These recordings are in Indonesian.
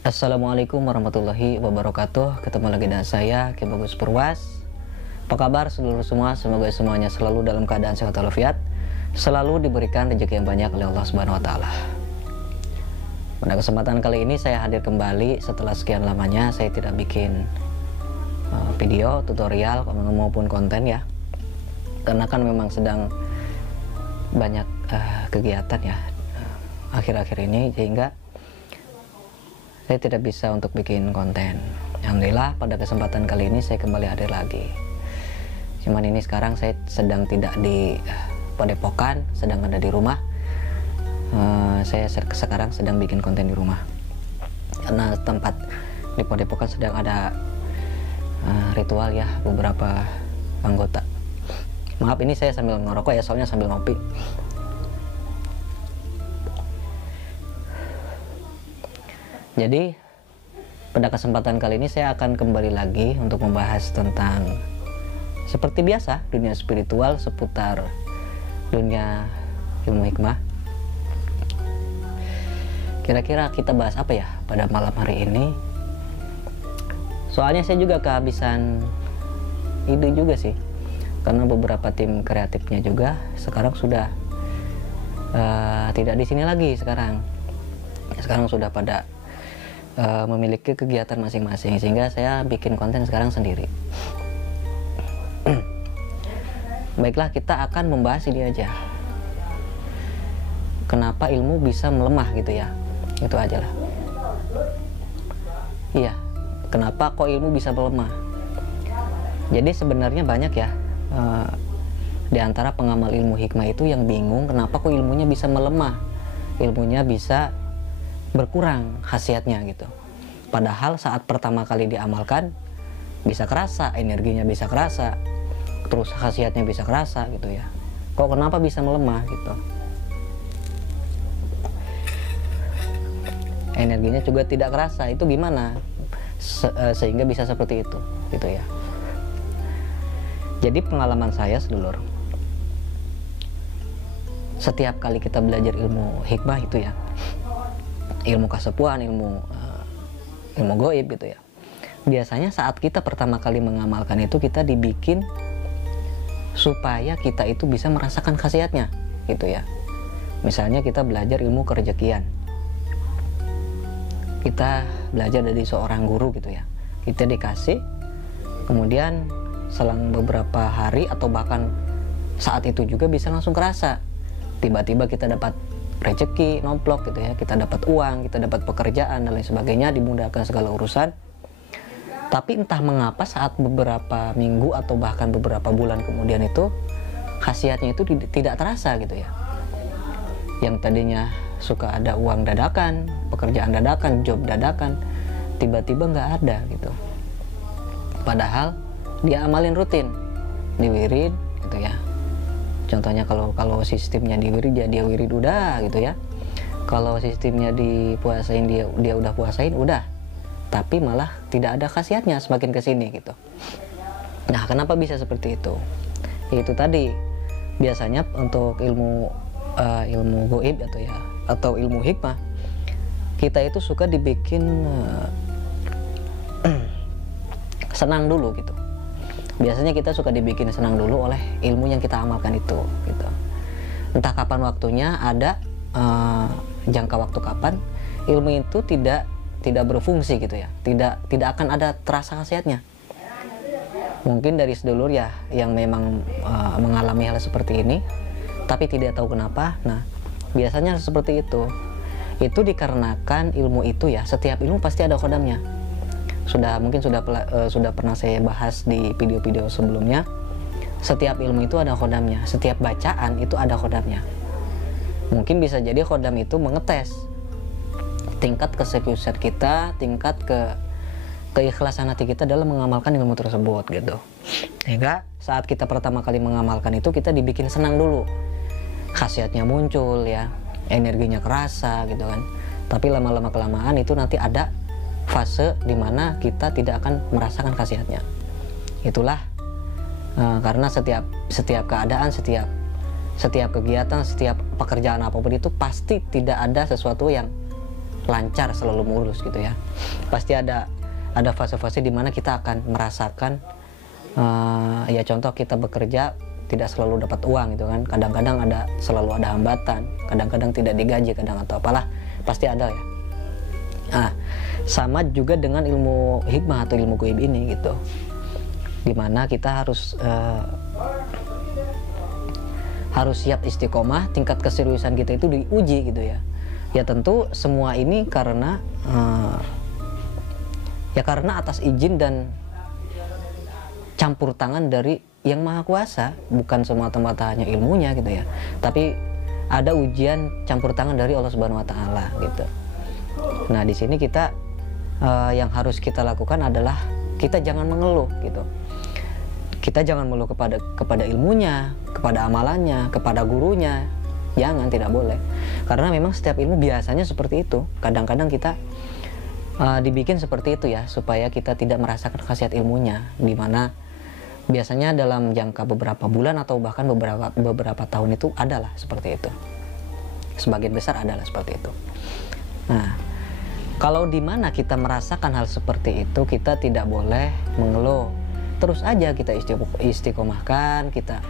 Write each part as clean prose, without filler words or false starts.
Assalamualaikum warahmatullahi wabarakatuh. Ketemu lagi dengan saya, Ki Bagus Purwas. Apa kabar seluruh semua? Semoga semuanya selalu dalam keadaan sehat walafiat, selalu diberikan rezeki yang banyak oleh Allah Subhanahu wa taala. Pada kesempatan kali ini saya hadir kembali setelah sekian lamanya saya tidak bikin video tutorial maupun konten ya. Karena kan memang sedang banyak kegiatan ya akhir-akhir ini, sehingga saya tidak bisa untuk bikin konten. Alhamdulillah pada kesempatan kali ini saya kembali hadir lagi. Cuman ini sekarang saya sedang tidak di Padepokan, sedang ada di rumah. Saya sekarang sedang bikin konten di rumah. Karena tempat di Padepokan sedang ada ritual ya beberapa anggota. Maaf ini saya sambil ngerokok ya, soalnya sambil ngopi. Jadi pada kesempatan kali ini saya akan kembali lagi untuk membahas tentang seperti biasa dunia spiritual seputar dunia ilmu hikmah. Kira-kira kita bahas apa ya pada malam hari ini? Soalnya saya juga kehabisan ide juga sih, karena beberapa tim kreatifnya juga sekarang sudah tidak di sini lagi sekarang sudah pada memiliki kegiatan masing-masing, sehingga saya bikin konten sekarang sendiri. Baiklah, kita akan membahas ini aja. Kenapa ilmu bisa melemah gitu ya? Itu aja lah. Iya, kenapa kok ilmu bisa melemah? Jadi sebenarnya banyak ya di antara pengamal ilmu hikmah itu yang bingung kenapa kok ilmunya bisa melemah, ilmunya bisa berkurang khasiatnya gitu. Padahal saat pertama kali diamalkan bisa kerasa, energinya bisa kerasa, terus khasiatnya bisa kerasa gitu ya. Kok kenapa bisa melemah gitu? Energinya juga tidak kerasa, itu gimana sehingga bisa seperti itu gitu ya. Jadi pengalaman saya sedulur, setiap kali kita belajar ilmu hikmah itu ya, ilmu kasepuan, ilmu goib gitu ya, biasanya saat kita pertama kali mengamalkan itu kita dibikin supaya kita itu bisa merasakan khasiatnya gitu ya. Misalnya kita belajar ilmu kerejekian, kita belajar dari seorang guru gitu ya, kita dikasih, kemudian selang beberapa hari atau bahkan saat itu juga bisa langsung kerasa, tiba-tiba kita dapat rezeki nomplok gitu ya, kita dapat uang, kita dapat pekerjaan dan lain sebagainya, dimudahkan segala urusan. Tapi entah mengapa saat beberapa minggu atau bahkan beberapa bulan kemudian itu khasiatnya itu tidak terasa gitu ya. Yang tadinya suka ada uang dadakan, pekerjaan dadakan, job dadakan, tiba-tiba nggak ada gitu. Padahal dia amalin rutin, diwirid gitu ya. Contohnya kalau sistemnya di wirid ya dia wirid udah gitu ya. Kalau sistemnya dipuasain dia udah puasain udah. Tapi malah tidak ada khasiatnya semakin kesini gitu. Nah, kenapa bisa seperti itu? Itu tadi biasanya untuk ilmu goib atau ilmu hikmah, kita itu suka dibikin senang dulu gitu. Biasanya kita suka dibikin senang dulu oleh ilmu yang kita amalkan itu gitu. Entah kapan waktunya, ada jangka waktu kapan ilmu itu tidak berfungsi gitu ya, tidak akan ada terasa khasiatnya. Mungkin dari sedulur ya yang memang mengalami hal seperti ini tapi tidak tahu kenapa. Nah, biasanya seperti itu dikarenakan ilmu itu ya, setiap ilmu pasti ada kodamnya. Mungkin sudah pernah saya bahas di video-video sebelumnya. Setiap ilmu itu ada khodamnya, setiap bacaan itu ada khodamnya. Mungkin bisa jadi khodam itu mengetes tingkat keseriusan kita, tingkat keikhlasan hati kita dalam mengamalkan ilmu tersebut gitu. Sehingga saat kita pertama kali mengamalkan itu kita dibikin senang dulu, khasiatnya muncul ya, energinya kerasa gitu kan. Tapi lama-lama kelamaan itu nanti ada fase dimana kita tidak akan merasakan khasiatnya. Itulah karena setiap keadaan, setiap kegiatan, setiap pekerjaan apapun itu pasti tidak ada sesuatu yang lancar, selalu mulus gitu ya. Pasti ada fase-fase di mana kita akan merasakan ya contoh kita bekerja tidak selalu dapat uang gitu kan, kadang-kadang selalu ada hambatan, kadang-kadang tidak digaji, kadang atau apalah, pasti ada ya. Nah, sama juga dengan ilmu hikmah atau ilmu gaib ini gitu, dimana kita harus siap istiqomah, tingkat keseriusan kita itu diuji gitu ya. Ya tentu semua ini karena atas izin dan campur tangan dari yang maha kuasa, bukan semata-mata hanya ilmunya gitu ya, tapi ada ujian campur tangan dari Allah Subhanahu wa taala gitu. Nah, di sini kita yang harus kita lakukan adalah kita jangan mengeluh gitu. Kita jangan mengeluh kepada ilmunya, kepada amalannya, kepada gurunya. Jangan, tidak boleh. Karena memang setiap ilmu biasanya seperti itu. Kadang-kadang kita dibikin seperti itu ya, supaya kita tidak merasakan khasiat ilmunya, dimana biasanya dalam jangka beberapa bulan atau bahkan beberapa tahun itu adalah seperti itu. Sebagian besar adalah seperti itu. Nah, kalau dimana kita merasakan hal seperti itu, kita tidak boleh mengeluh. Terus aja kita istiqomahkan, kita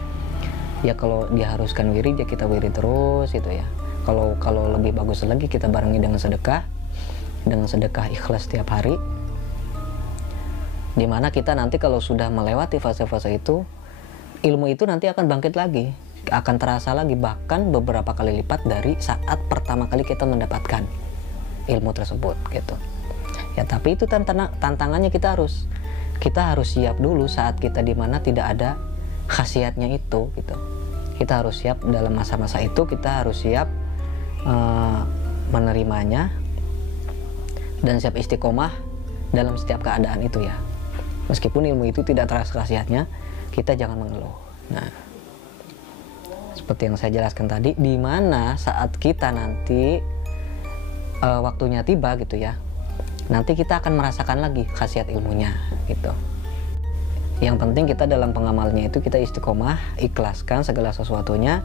ya kalau diharuskan wirid ya kita wirid terus gitu ya. Kalau lebih bagus lagi kita barengi dengan sedekah ikhlas setiap hari, dimana kita nanti kalau sudah melewati fase-fase itu, ilmu itu nanti akan bangkit lagi, akan terasa lagi, bahkan beberapa kali lipat dari saat pertama kali kita mendapatkan ilmu tersebut gitu ya. Tapi itu tantangannya, kita harus siap dulu saat kita dimana tidak ada khasiatnya itu gitu. Kita harus siap dalam masa-masa itu, kita harus siap menerimanya dan siap istiqomah dalam setiap keadaan itu ya. Meskipun ilmu itu tidak terasa khasiatnya, kita jangan mengeluh. Nah, seperti yang saya jelaskan tadi, di mana saat kita nanti waktunya tiba gitu ya, nanti kita akan merasakan lagi khasiat ilmunya gitu. Yang penting kita dalam pengamalnya itu kita istiqomah, ikhlaskan segala sesuatunya,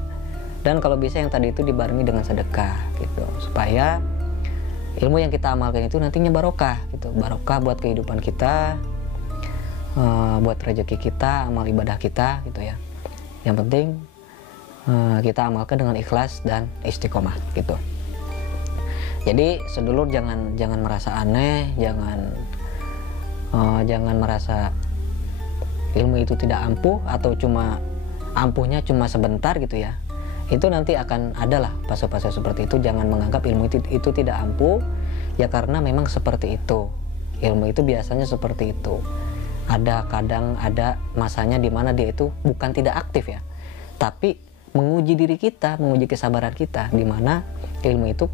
dan kalau bisa yang tadi itu dibarengi dengan sedekah gitu, supaya ilmu yang kita amalkan itu nantinya barokah gitu, barokah buat kehidupan kita, buat rezeki kita, amal ibadah kita gitu ya. Yang penting kita amalkan dengan ikhlas dan istiqomah gitu. Jadi sedulur jangan merasa aneh, jangan merasa ilmu itu tidak ampuh atau ampuhnya cuma sebentar gitu ya. Itu nanti akan adalah fase-fase seperti itu. Jangan menganggap ilmu itu tidak ampuh ya, karena memang seperti itu. Ilmu itu biasanya seperti itu. Kadang ada masanya di mana dia itu bukan tidak aktif ya, tapi menguji diri kita, menguji kesabaran kita, di mana ilmu itu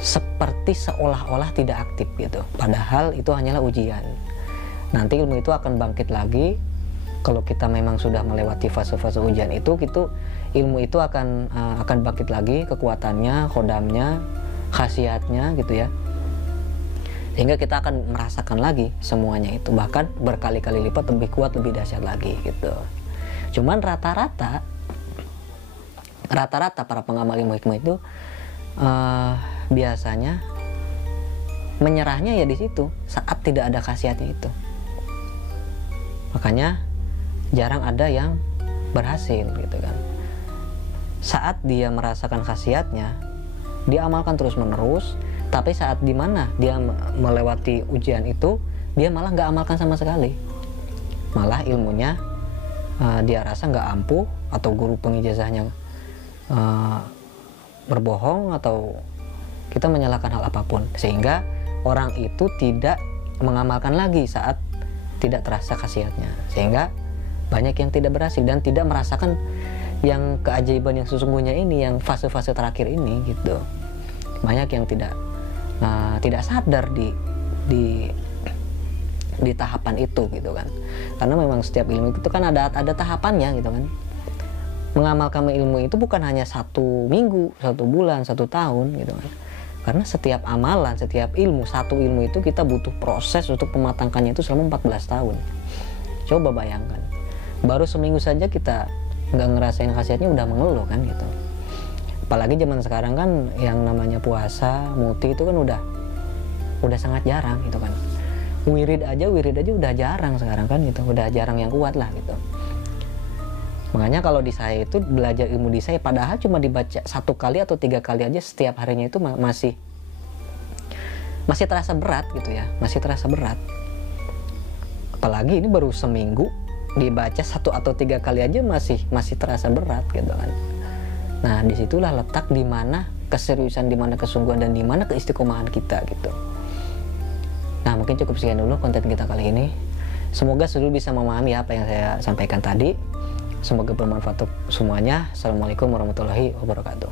seperti seolah-olah tidak aktif gitu. Padahal itu hanyalah ujian. Nanti ilmu itu akan bangkit lagi kalau kita memang sudah melewati fase-fase ujian itu, ilmu itu akan bangkit lagi kekuatannya, khodamnya, khasiatnya gitu ya. Sehingga kita akan merasakan lagi semuanya itu, bahkan berkali-kali lipat lebih kuat, lebih dahsyat lagi gitu. Cuman rata-rata para pengamal ilmu hikmah itu biasanya menyerahnya ya di situ saat tidak ada khasiatnya itu. Makanya jarang ada yang berhasil gitu kan. Saat dia merasakan khasiatnya, dia amalkan terus-menerus. Tapi saat dimana dia melewati ujian itu, dia malah nggak amalkan sama sekali. Malah ilmunya dia rasa nggak ampuh, atau guru pengijazahnya berbohong, atau kita menyalahkan hal apapun. Sehingga orang itu tidak mengamalkan lagi saat tidak terasa khasiatnya. Sehingga banyak yang tidak berhasil dan tidak merasakan yang keajaiban yang sesungguhnya ini, yang fase-fase terakhir ini gitu. Banyak yang tidak sadar di tahapan itu gitu kan. Karena memang setiap ilmu itu kan ada tahapannya gitu kan. Mengamalkan ilmu itu bukan hanya 1 minggu, 1 bulan, 1 tahun gitu kan. Karena setiap amalan, setiap ilmu, satu ilmu itu kita butuh proses untuk mematangkannya itu selama 14 tahun. Coba bayangkan, baru seminggu saja kita nggak ngerasain khasiatnya udah mengeluh kan gitu. Apalagi zaman sekarang kan yang namanya puasa, muti itu kan udah udah sangat jarang gitu kan. Wirid aja udah jarang sekarang kan gitu, udah jarang yang kuat lah gitu. Makanya kalau di saya itu belajar ilmu di saya, padahal cuma dibaca 1 kali atau 3 kali aja setiap harinya, itu masih terasa berat gitu ya, masih terasa berat. Apalagi ini baru seminggu dibaca 1 atau 3 kali aja masih terasa berat gitu kan. Nah disitulah letak dimana keseriusan, dimana kesungguhan, dan dimana keistiqomahan kita gitu. Nah mungkin cukup sekian dulu konten kita kali ini. Semoga seluruh bisa memahami apa yang saya sampaikan tadi. Semoga bermanfaat untuk semuanya. Assalamualaikum warahmatullahi wabarakatuh.